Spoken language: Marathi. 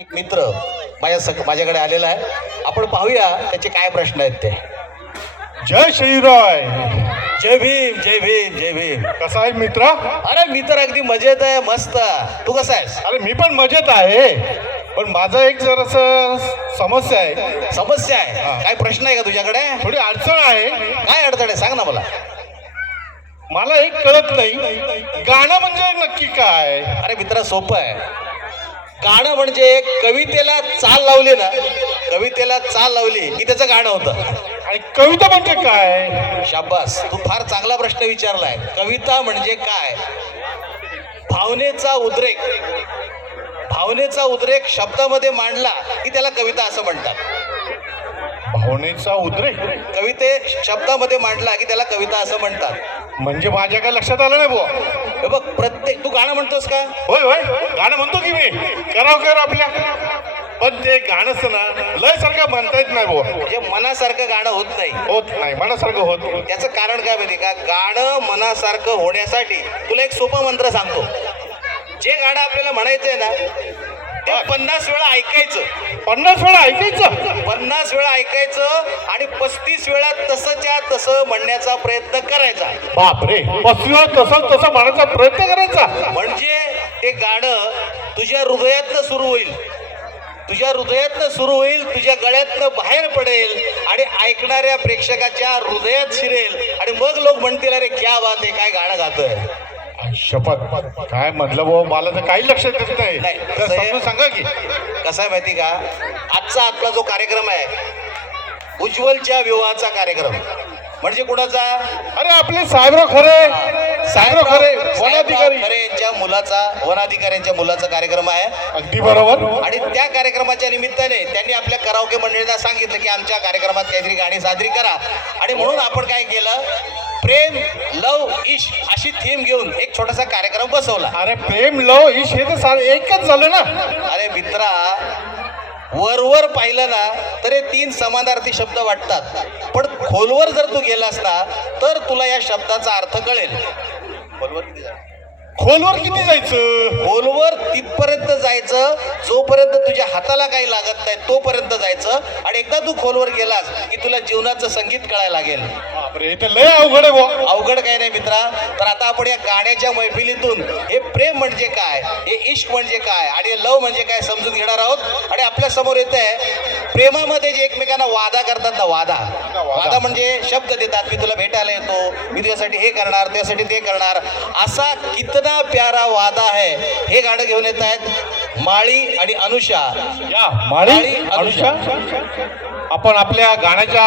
एक मित्र माझ्याकडे आलेला आहे. आपण पाहूया त्याचे काय प्रश्न आहेत ते. जय श्रीराय. जय भीम जय भीम जय भीम. कसा आहे मित्र? अरे मित्र अगदी मजेत आहे, मस्त. तू कसा आहेस? अरे मी पण मजेत आहे, पण माझा एक जरास समस्या आहे. समस्या आहे? काय प्रश्न आहे का तुझ्याकडे? थोडी अडचण आहे. काय अडचण आहे सांग ना मला. मला एक कळत नाही, गाणं म्हणजे नक्की काय? अरे मित्रा सोपं आहे. गाणं म्हणजे कवितेला चाल लावली ना, कवितेला चाल लावली की त्याचं गाणं होतं. आणि कविता म्हणजे काय? शाबास, तू फार चांगला प्रश्न विचारलाय. कविता म्हणजे काय? भावनेचा उद्रेक, भावनेचा उद्रेक शब्दामध्ये मांडला की त्याला कविता असं म्हणतात. भावनेचा उद्रेक कविते शब्दामध्ये मांडला की त्याला कविता असं म्हणतात. म्हणजे माझ्या काय लक्षात आलं नाही बुवा. हे बघ, प्रत्येक, तू गाणं म्हणतोस का? होय होय, गाणं म्हणतो की मी. करावं कर आपल्या, पण ते गाणंच ना लय सारखं म्हणता येत नाही बुवा. म्हणजे मनासारखं गाणं होत नाही. होत नाही, मनासारखं होत नाही. त्याचं कारण काय माहिती का? गाणं मनासारखं होण्यासाठी तुला एक सोपा मंत्र सांगतो. जे गाणं आपल्याला म्हणायचंय ना ते 50 वेळा ऐकायचं. 50 वेळा ऐकायचं? 50 वेळा ऐकायचं आणि 35 वेळा तसंच्या तसं म्हणण्याचा प्रयत्न करायचा. बापरे, 35 तसं तसं म्हणायचा प्रयत्न करायचा. म्हणजे ते गाणं तुझ्या हृदयातनं सुरू होईल, तुझ्या हृदयातनं सुरू होईल, तुझ्या गळ्यातनं बाहेर पडेल आणि ऐकणाऱ्या प्रेक्षकाच्या हृदयात शिरेल आणि मग लोक म्हणतील अरे क्या बात आहे, काय गाणं गातोय. शपथ, काय म्हटलं भाऊ, मला तर काही लक्षात येत नाही. नाही, तर समजून सांगा की. कसं आहे माहिती का? आजचा आपला जो कार्यक्रम आहे उज्ज्वलच्या विवाहाचा कार्यक्रम. म्हणजे कुणाचा? अरे आपले साहेबराव खरे, साहेबराव खरे वनाधिकारी खरे यांच्या मुलाचा, वनाधिकाऱ्यांच्या मुलाचा कार्यक्रम आहे. अगदी बरोबर. आणि त्या कार्यक्रमाच्या निमित्ताने त्यांनी आपल्या कराओके मंडळींना सांगितलं की आमच्या कार्यक्रमात काहीतरी गाणी साजरी करा. आणि म्हणून आपण काय केलं, प्रेम लव इश्क अशी थीम घेऊन एक छोटासा कार्यक्रम बसवला. अरे प्रेम लव इश हे तर एकच झालं ना. अरे मित्रा, वरवर पाहिलं ना तर हे 3 समानार्थी शब्द वाटतात, पण खोलवर जर तू गेलास ना तर तुला या शब्दाचा अर्थ कळेल. खोलवर किती जायचं? खोलवर किती जायचं? खोलवर तिथपर्यंत जायचं जोपर्यंत तुझ्या हाताला काही लागत नाही तोपर्यंत जायचं. आणि एकदा तू खोलवर गेलास की तुला जीवनाचं संगीत कळायला लागेल. बापरे, ते लय अवघड आहे भाऊ. अवघड काही नाही मित्रा. तर आता आपण या गाण्याच्या मैफिलीतून हे प्रेम म्हणजे काय, हे इश्क म्हणजे काय आणि लव म्हणजे काय समजून घेणार आहोत. आणि आपल्या समोर येत आहे प्रेमामध्ये जे एकमेकांना वादा करतात ना, वादा म्हणजे शब्द देतात, मी तुला भेटायला येतो, मी तुझ्यासाठी हे करणार, तुझ्यासाठी ते करणार. असा कितना प्यारा वादा है हे गाणं घेऊन येत आहेत माळी आणि अनुषा. या माळी अनुषा, आपण आपल्या गाण्याच्या